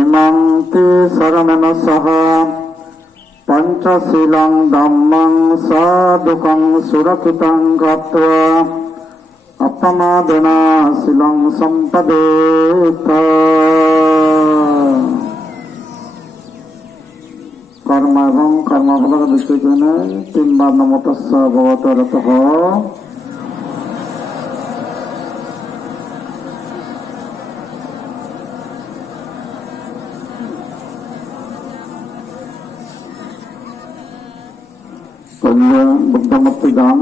ইমাং তে শরণেন সহ পঞ্চশীলং ধম্মং সাধুকং সুরক্ষিতং গত্বা অপমাদেনা শিলং সম্পদেত। কর্ম এবং কর্মফলের বিষয়জনে তিনবার নমো তস্য ভগবতো অরহতঃ। বুদ্ধমুক্তিদান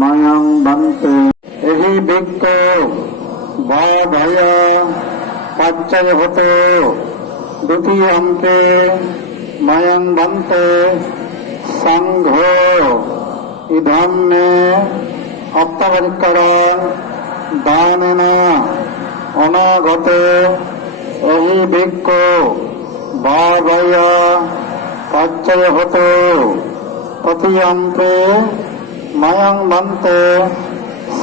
মায়াং বান্তে এহি বিক্ষ ভয় পাচ্চয় হত দ্বিতীয়ন্তে মায়াং বান্তে সংঘ ইধম মে অপ্তবরিকরণ দানেন অনাগতে এহি বিক্ষ ভয় পাচ্চয় হত তৃতীয়ন্তে মায়াং বান্তে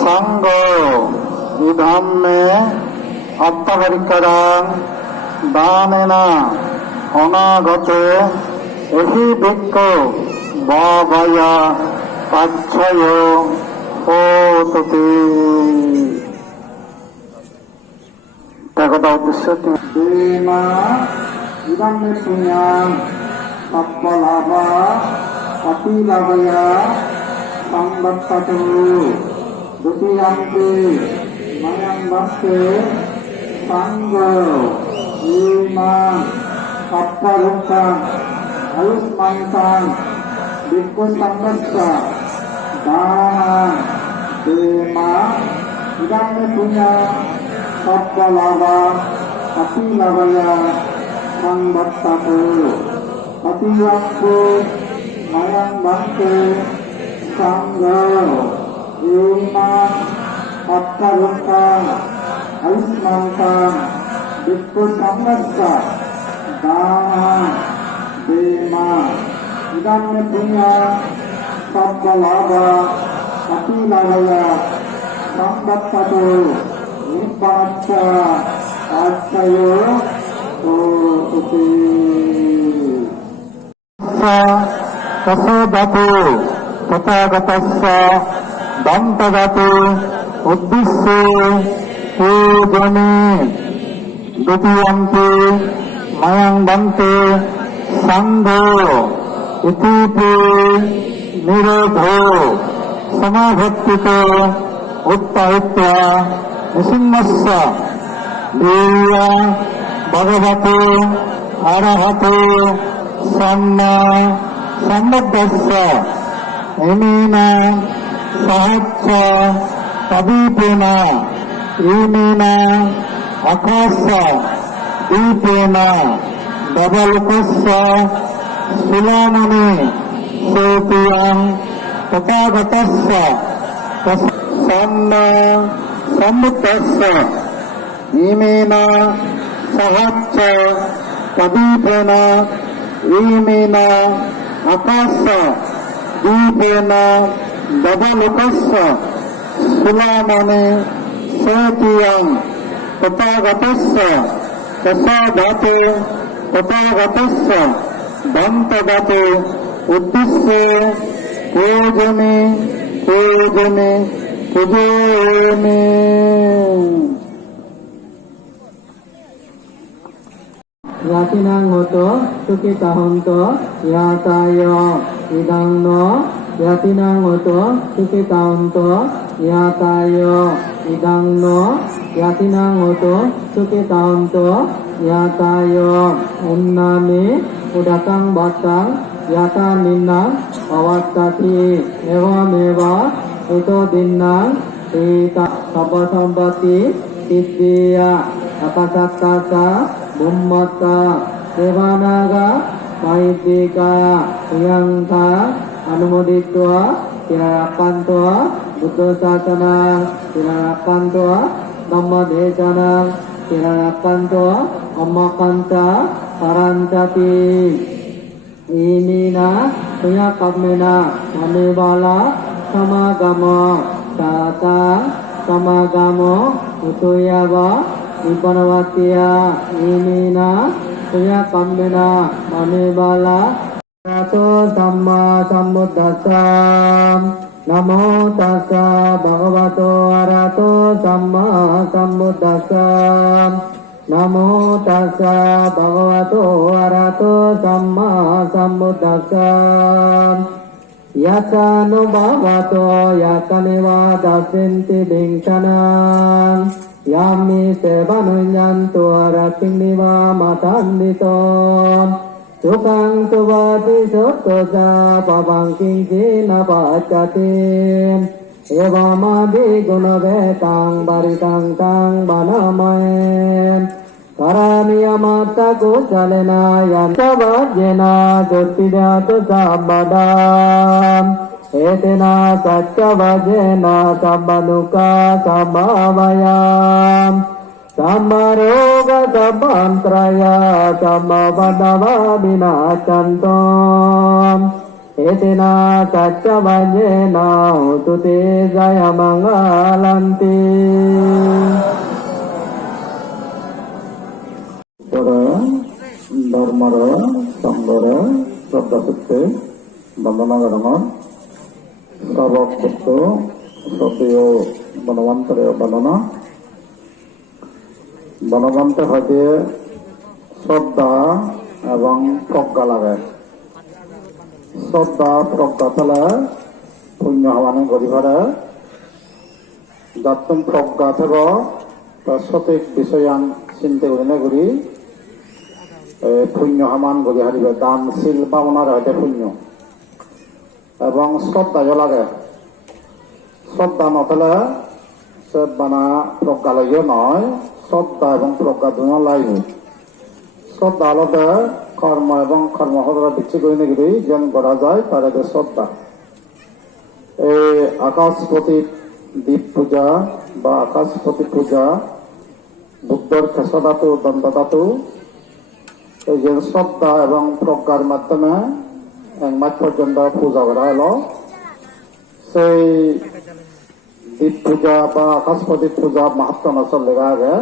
সংঘ ইধম মে অপ্তবরিকরণ দানেন অনাগতে এহি বিক্ষ ভয় পাচ্ছয় হোততি। কথা উদ্দেশ্য দেমা ইদং মে পুণ্যং সপ্পলাভা অতিলাভয়া সংবত্ততু দ্বিতীয়ান্তে মায়াং বান্তে সংঘ ইমাং সপ্পরূপং আয়ুষ্মান্তাং বিক্কুন্তংস্য দানাং দেমা ইদং মে পুণ্যং সপ্পলাভা অতিলাভয়া সংবত্ততু তৃতীয়ান্তে মায়াং বান্তে সংঘ ইমাং সপ্পরূপং আয়ুষ্মান্তাং বিক্কুন্তংস্য দানাং দেমা ইদং মে পুণ্যং সপ্পলাভা অতিলাভয়া সংবত্ততু নিব্বাচ্চ আচ্ছয় হোততি। তথা তথাগতস্য দন্তদাতু উদ্দেশ্যে পূজনে দ্বিতীয়ন্তে মায়াং বান্তে সংঘ ইতি নিরোধ সমাভক্তিত উত্তাহিত্য নৃসিংহস্য দেয় ভগবতে অরহতে সম্বদ্ধস্য ইমেন সহস্র প্রদীপেন ইমেন আকাশ দীপেন দেবলোকস্য শিলামণি সেতুয়ং তথাগতস্য সম্বদ্ধস্য ইমেন সহস্র প্রদীপেন ইমেন আকাশ দীপেন দেবলোকস্য শিলামণি সেতুয়ং তথাগতস্য তথাগতস্য দন্তদাতু উদ্দেশ্যে পূজনে পূজনে। ইয়াতিনাং হত সুখিতাহন্ত ইয়াতায় ইদং ন ইয়াতিনাং হত সুখিতাহন্ত ইয়াতায় ইদং ন ইয়াতিনাং হত সুখিতাহন্ত ইয়াতায় উন্নামে উদাকাং বাত্তাং ইয়াতা নিন্নাং অবস্থাতি এবমেব উতো দিন্নাং সীতা সর্বসম্পত্তি সিদ্ধিয়া অপসাক্কাসা বুম্মত্তা দেবানাগা মহিদ্দিকা প্রিয়ঙ্কা অনুমোদিত্বা তিরারাপ্পান্ত্বা বুদ্ধ শাসনা তিরারাপ্পান্ত্বা ধম্মদেশনা তিরারাপ্পান্ত্বা অম্মকান্তা পারাঞ্চাতি ইনিনা পুণ্যকর্মেনা মনিবালা সমাগম তাতা সমাগম উতয়াবা Ipanawatiya imina Suya kammena manibala Rato samma sambuddhassa Namo tassa bhagavato arahato samma sambuddhassa Namo tassa bhagavato arahato samma sambuddhassa Yasanubhavato yakaniva dasinti bhingshanam Yami sevanunyantu arakinniva matandito Sukang suvati sottosa pavang kincina pacati Evamadi gunavetang baritang tang banamae Karaniyamatta kusalena yantavajena suttidatu sabbadam Etena saccavajena sabbaduka sabbavayam Sammaroga sabbantraya sabbavadava vinaccantam Etena saccavajena utute jaya mangalanti ধর্মর সংগর শ্রদ্ধাচিত্তে বন্দনা গ্রহণ সর্বভক্ত শ্রদ্ধেয় বনবন্তরে বন্দনা বনবন্তে হইতে শ্রদ্ধা এবং প্রজ্ঞা লাগে শ্রদ্ধা প্রজ্ঞা তাহলে পুণ্য হওয়ানে গরিভারে যাতুম প্রজ্ঞা থেব তার সঠিক বিষয়ান চিন্তা করি করি পুণ্য সমান গলি হারিবে দানশীল পাওনার হইতে পুণ্য এবং শ্রদ্ধা লাগে শ্রদ্ধা নথলে সে বানা প্রজ্ঞা লাগিও নয় শ্রদ্ধা এবং প্রজ্ঞা দুনো লাগবে শ্রদ্ধা আলাদা কর্ম এবং কর্মফলরা বিচ্ছি করে নিয়ে যেন করা যায় তার আগে শ্রদ্ধা এই আকাশপতি দীপ পূজা বা আকাশপতি পূজা বুদ্ধর খেসধাতু দন্তধাতু এই যে শ্রদ্ধা এবং প্রজ্ঞার মাধ্যমে এক মাস পর্যন্ত পূজা করা হলো সেই দীপ পূজা বা আকাশপতি পূজা মাহাত্ম নচল লেখা আগে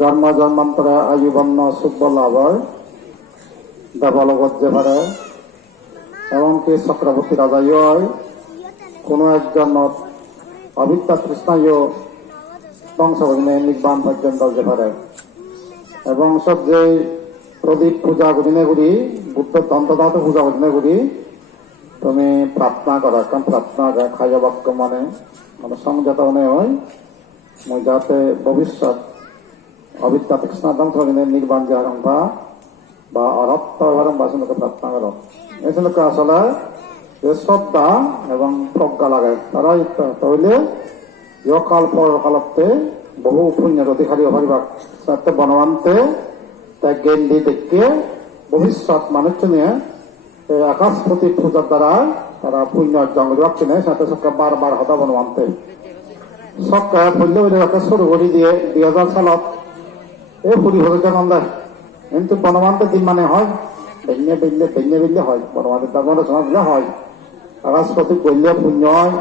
জন্ম জন্মান্তরে আয়ুবন্ন শুভ লাভ হয় দেবলগত যে পারে এমনকি চক্রবর্তী রাজাইও হয় কোনো একজন অবিদ্যা তৃষ্ণাইও ধ্বংস করে নির্বাণ পর্যন্ত যে পারে এবং সব যে প্রদীপ পূজা করিনে করি বুদ্ধ দন্তধাতু পূজা করিনে করি তুমি প্রার্থনা করা কারণ প্রার্থনা খাইয়া বাক্য মানে সংযত মনে হয় মই যাতে ভবিষ্যৎ অবিদ্যা তৃষ্ণা ধ্বংস করিনে নির্বাণ যে আরম্ভা বা অরত্ত আরম্ভা সেগুলোকে প্রার্থনা করো এগুলোকে আসলে যে শ্রদ্ধা এবং প্রজ্ঞা লাগে তারা তাহলে ইহকাল পরকালতে বহু পুণ্যের অধিকারী হরিবা সাথে বনবান্তে তাই গেন্দি দেখে ভবিষ্যৎ মানুষ নিয়ে এই আকাশপতি পূজার দ্বারা তারা পুণ্য অর্জন করিবার কিনে সাথে সবকে বারবার হতা বনবান্তে সবকে পুণ্য শুরু করে দিয়ে 2000 সালত এই পুরী হতে নন্দায় কিন্তু বনবান্তে দিন মানে হয় বেঞ্ঞে বেঞ্ঞে হয় বনবান্তের তার মানে শোনা দিলে হয় আকাশপতি করলে পুণ্য হয়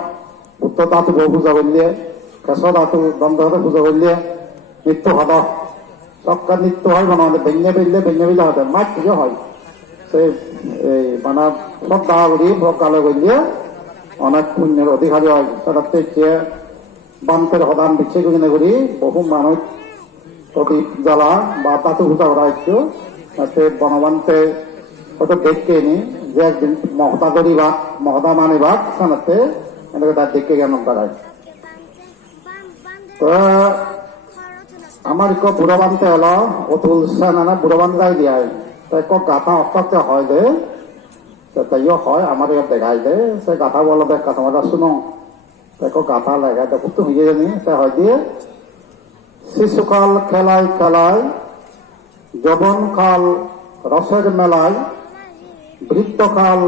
উত্তর ধাতু বহু পূজা করলে কেশ ধাতু দন্ত ধাতু পূজা করলে নিত্য হত সবকার নিত্য হয় মানে বেঞ্ঞে বেঞ্ঞে হতে মাছ পুজো হয় সেই এই মানে শ্রদ্ধা করি প্রকালে করলে অনেক পুণ্যের অধিকারী হয় সেটাতে যে বান্তের হদান বিচ্ছে করি বহু মানুষ প্রদীপ জ্বালা বা তাতু পূজা করা হচ্ছে তাতে বনবান্তে হয়তো দেখতে নি যে একদিন মহতা করিবা মহতা মানিবা সানাতে এনেকে তার দেখে জ্ঞান করায় তো আমার বুড়ো বানতে হলো অতুল সেনা বুড়ো বান যাই দিয়া তাই গাথা অক্ষতে হয় দে তাইও হয় আমার ইয়াত দেখাই দে সে গাথা বলো দেখ কাঠামোটা শুনো তাই গাথা লাগাই দেখো তো হয়ে জানি তাই হয় দিয়ে শিশুকাল খেলায় খেলায় যবনকাল রসের মেলায় বৃদ্ধকাল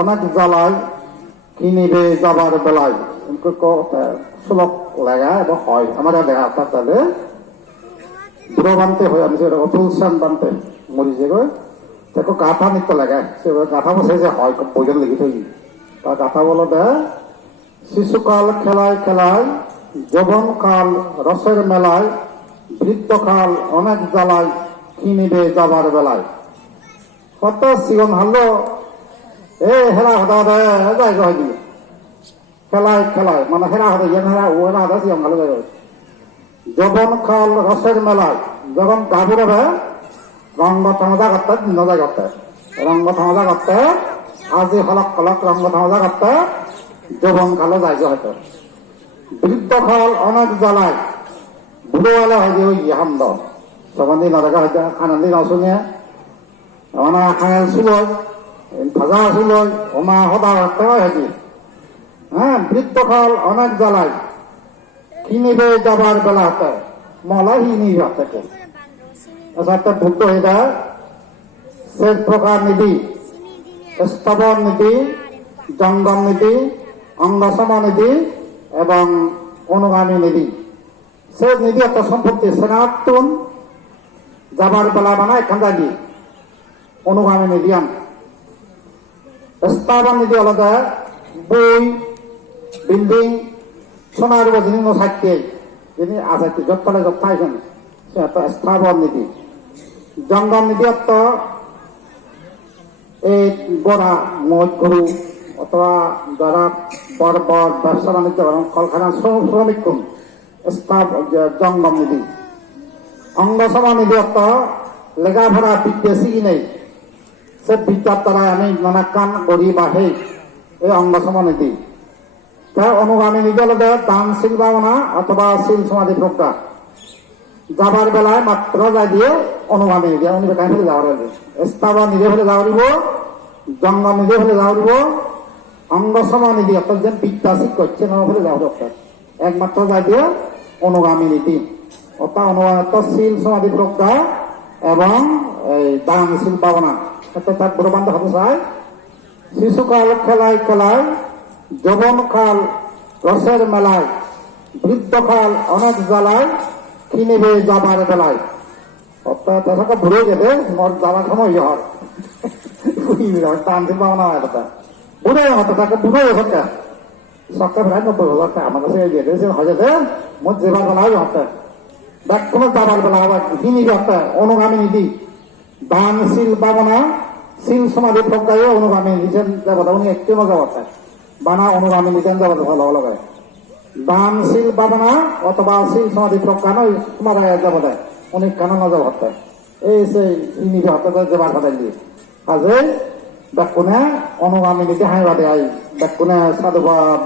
অনেক জ্বালায় কিনিবে যাবার বেলায় শ্লোক লাগা এবং হয় আমার দেখা তাহলে বুড়ো বানতে হয় আমি সেটা অতুল সেন বানতে মরি যে দেখো গাথা নিত্য লাগায় সে গাথা বসে যে হয় বইজন লিখি থই তা গাথা বলো দে শিশুকাল খেলায় খেলায় যৌবনকাল রসের মেলায় বৃত্তকাল অনেক জ্বালায় কিনিবে যাবার বেলায় কত সিগন হারলো হেরা হতা হতা যাই হয়নি খেলায় খেলায় মানে হেরা হতে গিয়ে হেরা ও হেরা হতা সিগন ভালো যাবে যবন কাল রসের মেলায় যখন গাভীর হবে রঙ্গ থামজা করতে নজা করতে রঙ্গ থামজা করতে আজি হলক কলক রঙ্গ থামজা করতে যবন কালে যাইছে হয়তো বৃদ্ধকাল অনেক জ্বালায় বুড়োওয়ালা হয় যে ওই হামদ সবান্দি নরকা হয়তো খানান্দি নসুনিয়া মানে খানাল ছিল ভাজা ছিল ওমা হতা হতে হয়নি হ্যাঁ বৃদ্ধকাল অনেক জ্বালায় কিনিবে যাবার বেলা হতে মলা হিনি হতে একটা ভুক্ত হয়ে যায় শেষ প্রকার নিধি স্তবর নীতি জঙ্গম নীতি অঙ্গসম নীতি এবং অনুগামী নিধি শেষ নিধি একটা সম্পত্তি সেনাতুন যাবার বেলা বানা এখান থাকি অনুগামী নিধি আন স্থাবর নীতি আলাদা বই বিল্ডিং সোনার জিনিস থাকতে যিনি আছে যতলে যত থাকেন সে একটা স্থাবর নীতি জঙ্গম নীতি একটা এই গড়া মদ গরু অথবা যারা বড় বড় ব্যবসা বাণিজ্য করেন কলকারখানা শ্রমিক কোন জঙ্গম নীতি অঙ্গসম নীতি একটা লেখাপড়া বিদ্যা শিখি নেই সে বিদ্যার দ্বারা আমি নানাকান গড়ি বাহে এই অঙ্গসম নীতি তাই অনুগামী নীতি হল দানশীল ভাবনা অথবা শীল সমাধি প্রজ্ঞা যাবার বেলায় মাত্র যাই দিয়ে অনুগামী নীতি উনি কাহিনী ফেলে যাওয়ার স্থাবর নিজে ফেলে যাওয়া দিব জঙ্গম নিজে ফেলে যাওয়া দিব অঙ্গসম নীতি অর্থাৎ যেন বিদ্যা শিখ করছে না ফেলে যাওয়া অর্থাৎ একমাত্র যাই দিয়ে অনুগামী নীতি অর্থাৎ অনুগামী শীল সমাধি প্রজ্ঞা এবং এই দানশীল ভাবনা অর্থাৎ তার ব্রহ্মাণ্ড হতে চায় শিশুকাল খেলায় খেলায় যৌবনকাল রসের মেলায় বৃদ্ধকাল অনেক জ্বালায় কিনিবে যাবার বেলায় অর্থাৎ তাকে ভুলে গেলে মোর যাবার সময় হয় দানশীল ভাবনা হয় কথা বুড়ে হতো তাকে বুড়ে হতে সরকার প্রায় 90,000 টাকা আমার কাছে দিয়ে দিয়েছে হয়েছে মোট যেবার বেলা হয় হতে দেখ কোনো যাবার বেলা আবার কিনিবে হতে অনুগামী নীতি দানশীল ভাবনা শীল সমাধি প্রজ্ঞায় অনুগামী নিতেন দেবতা উনি একটু মজা করতেন বানা অনুগামী নিতেন দেবতা ভালো ভালো করে দানশীল ভাবনা অথবা শীল সমাধি প্রজ্ঞা নয় সমাধায় দেবতা উনি কেন মজা করতেন এই সেই নিতে হতে যেবার ফাটাই দিয়ে কাজে দেখুনে অনুগামী নীতি হাই বাদে আই দেখুনে সাধুবাদ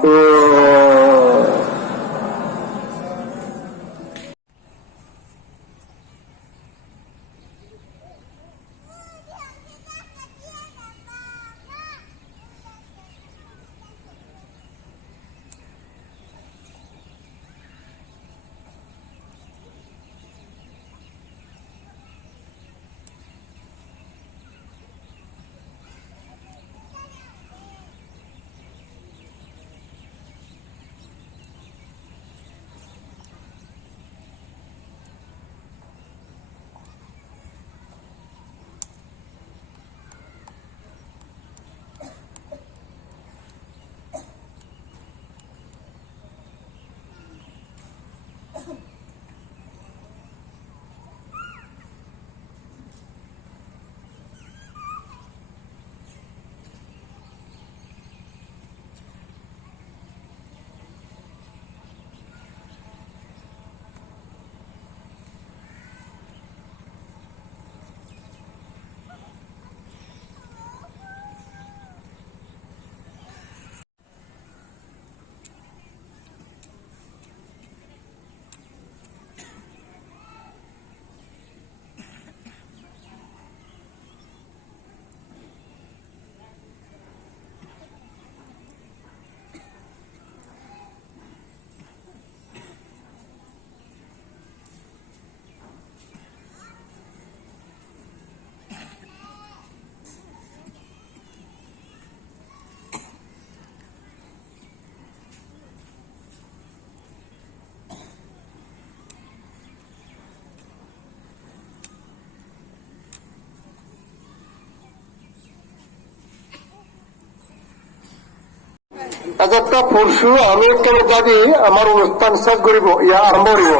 আজটা পরশু আমি একটা যাবি আমার অনুষ্ঠান শেষ করিব ইয়া আরম্ভ করিব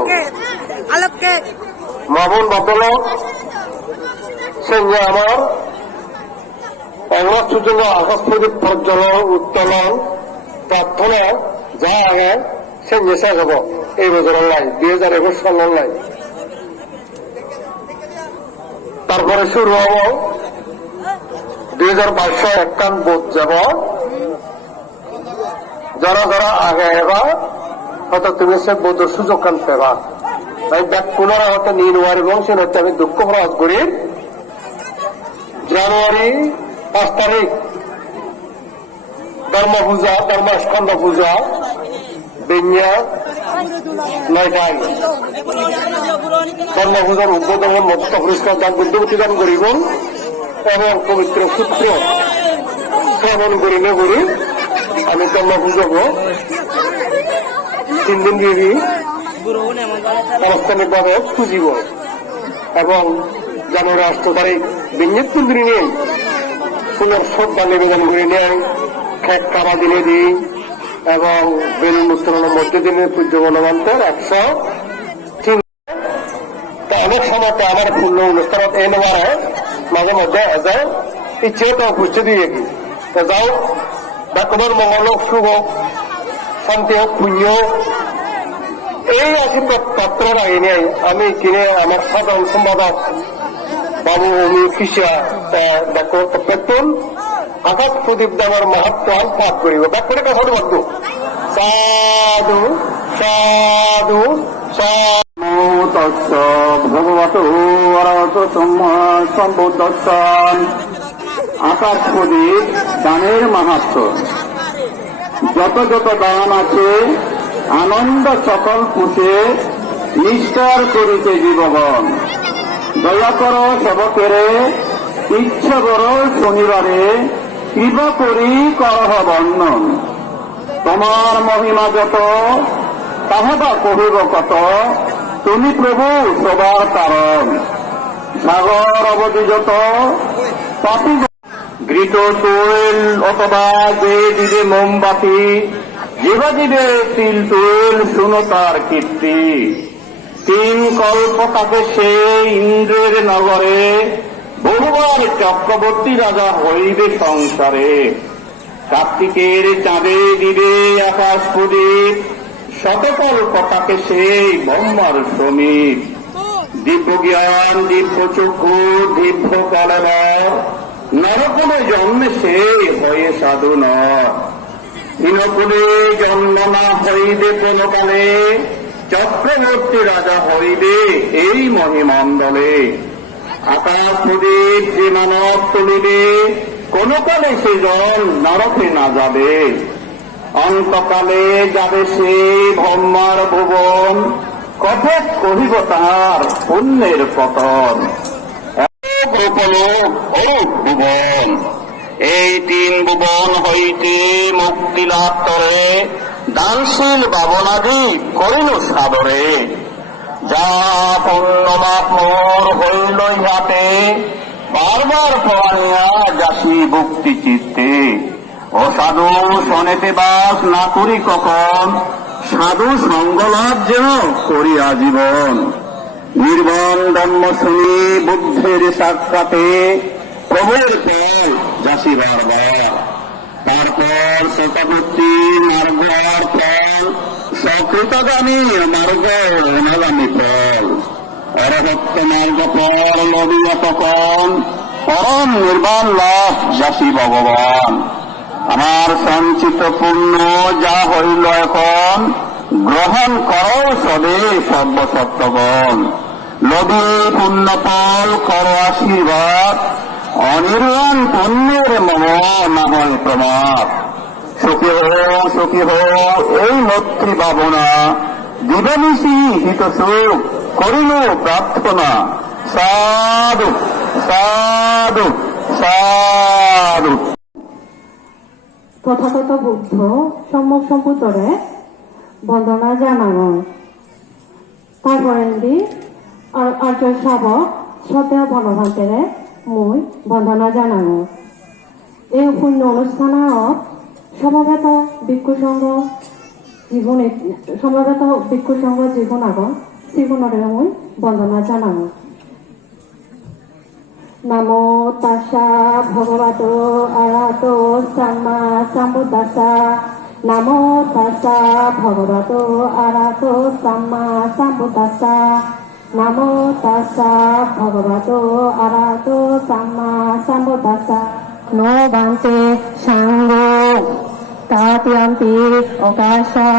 আলোককে মামুন ভদ্রলোক সঙ্গে আমার একমাত্র জন্য আকাশ প্রদীপ প্রজ্বলন উত্তোলন প্রার্থনা যা আগে সঙ্গে শেষ হব এই বছর অনলাইন 2021 সাল অনলাইন। তারপরে শুরু হব 2022 বোধ যাব যারা যারা আগে এবার হয়তো তুমি সে বোধের সুযোগ কান পেবা। তাই দেখ পুনরায় হয়তো নির্বাহী এবং সে হচ্ছে আমি দুঃখ প্রকাশ করি জানুয়ারি 5 তারিখ ধর্মপূজা ধর্মস্কন্ধ পূজা বেঞ্জা 9 টাইম ধর্মপূজার উদ্বোধন মুক্ত পুরস্কার দান বুদ্ধবতী দান করিব এবং পবিত্র সূত্র শ্রবণ করিলে করি আমি ধর্মপূজক 3 দিন দিয়ে আনুষ্ঠানিকভাবে খুঁজিব এবং জানুয়ারি 8 তারিখ বিঞ্জিত পুন্দ্রি নিয়ে পুনর শ্রদ্ধা নিবেদন করে নেয় খেক কাবা দিনে দিই এবং বেলুন উত্তোলনের মধ্যে দিনে পূজ্য গণমান্তের 103 অনেক সময় আমার পূর্ণ অনুষ্ঠানত এই নেওয়ার মাঝে মধ্যে যাও ইচ্ছে তো পুষ্টি দিয়ে কি যাও বা তোমার মঙ্গল হোক শুভ হোক শান্তি হোক পুণ্য এই আশীর্বাদ পাত্র রাখি নেই আমি কিনে আমার সাধারণ সম্পাদক বাবু অমি কৃষিয়া পেট্রোল আকাশ প্রদীপ দামের মাহাত্ম পাঠ করিব ব্যাপারে কথা বলতো সাধু সাধু সাধু ভগবত সম্বোধন আকাশ প্রদীপ দানের মাহাত্ম যত যত দান আছে আনন্দ সকল পুষে নিষ্ঠার করিতে জীবগণ দয়া কর সেবকেরে ইচ্ছা কর শনিবারে কৃপা করি করহ বর্ণন তোমার মহিমা যত তাহাটা কহিব কত তুমি প্রভু সবার কারণ সাগর অবধি যত পাপি ঘৃত তৈল অথবা যে দিবে মোমবাতি যেবা দিবে তিল তৈল শুনো তার কীর্তি 3 কল্প তাকে সে ইন্দ্রের নগরে বহুবার চক্রবর্তী রাজা হইবে সংসারে কার্তিকের চাঁদে দিবে আকাশ প্রদীপ শতকল্প তাকে সেই ব্রহ্মার শ্রমিক দিব্য জ্ঞান দিব্য চক্ষু দিব্য কলম নরকুলে জন্মে সে হয়ে সাধু নর হীনকুলে জন্ম না হইবে কোনকালে চক্রবর্তী রাজা হইবে এই মহিমণ্ডলে আকাশ প্রদীপ যে মানব তুলিবে কোন কালে সে জন নরকে না যাবে অন্তকালে যাবে সে ব্রহ্মার ভুবন কথক কহিব তাহার পুণ্যের পতন ভুবন এই 3 ভুবন হইতে মুক্তি লাভ করে দানশীল বাবনাদি করিল সাদরে যা পুণ্যবাপ মোর হইল ইহাতে বারবার পড়ানিয়া যাসি ভক্তি চিত্তে ও সাধু শোনেতে বাস না করি কখন সাধু সঙ্গলাভ যেন করি আজীবন নির্বাণ ধর্ম শুনি বুদ্ধের সাক্ষাতে প্রভুর ফল যাসি বারবার তারপর শতভক্তি মার্গ আর ফল সকৃতগামী মার্গ অনাগামী ফল অরহত্য মার্গ ফল লবিয়া তখন পরম নির্বাণ লাভ যাসি ভগবান আমার সঞ্চিত পুণ্য যা হইল এখন গ্রহণ করো সবে সর্বসত্ত্বগণ লবি পুণ্য ফল কর আশীর্বাদ অনির্বাণ পুণ্যের মম না হয় প্রমাদ সুখী হো এই মৈত্রী ভাবনা দিবানিশি হিত সুখ করিল প্রার্থনা সাধু সাধু সাধু তথাগত বুদ্ধ সম্যক সম্পুতরে বন্দনা জানানো তারপরে আর্য শাবক শ্রদ্ধেয় বনভান্তেরে মই বন্দনা জানানো এই পুণ্য অনুষ্ঠানত সমবেত ভিক্ষু সংঘ জীবন আগত শ্রীগুণরে মই বন্দনা জানাও। নামো তাসা ভগবতো আরাতো সাম্মা সাম্বুদ্দাসা। নামো তাসা ভগবতো আরাতো সাম্মা সাম্বুদ্দাসা। নামো তাসা ভগবতো আরাতো সাম্মা সাম্বুদ্দাসা। নো বান্তে সাঙ্গ তাতিয়ান্তি অকাশা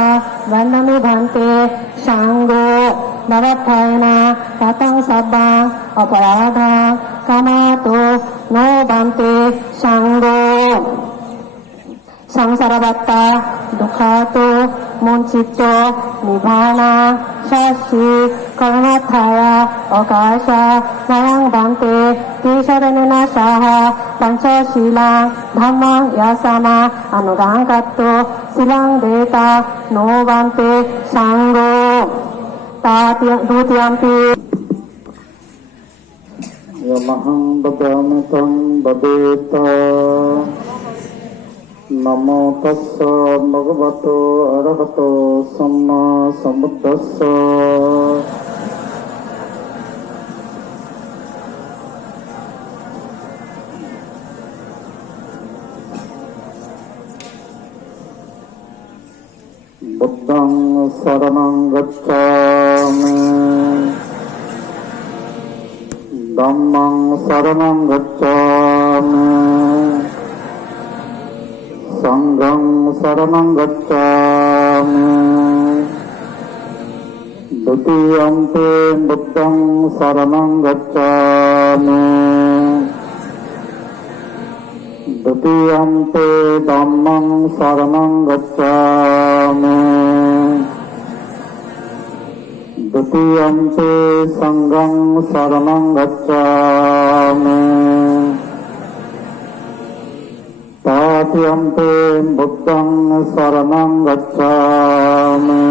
বন্দমি ভান্তে সাঙ্গ ভবত্থায়না তাতাং সাব্বাং অপরাধা কামাতো নো বান্তে সাঙ্গ সংসারবাত্তা দুঃখাতো মঞ্চিত নিভানা শাসি কর্মাথায়া অকাশা নয়ং বান্তে তিসরণেনা সাহা পঞ্চশীলাং ধাম্মাং ইয়াসামা অনুগাঙ্গাত্তো শিলাং দেতা নো বান্তে সাঙ্গ দ্বিতীয়াম্পি Yamahang badami tang badeta. Namo tassa bhagavato arahato samma sambuddhassa. Buddhang saranang gacchami. Dhammang saranang gacchami. Sanghang saranang gacchami. Dutiyampi buddhang saranang gacchami. Dutiyampi dhammang saranang gacchami. Dutiyampi sanghang saranang gacchami. Tatiyampi buddhang saranang gacchami.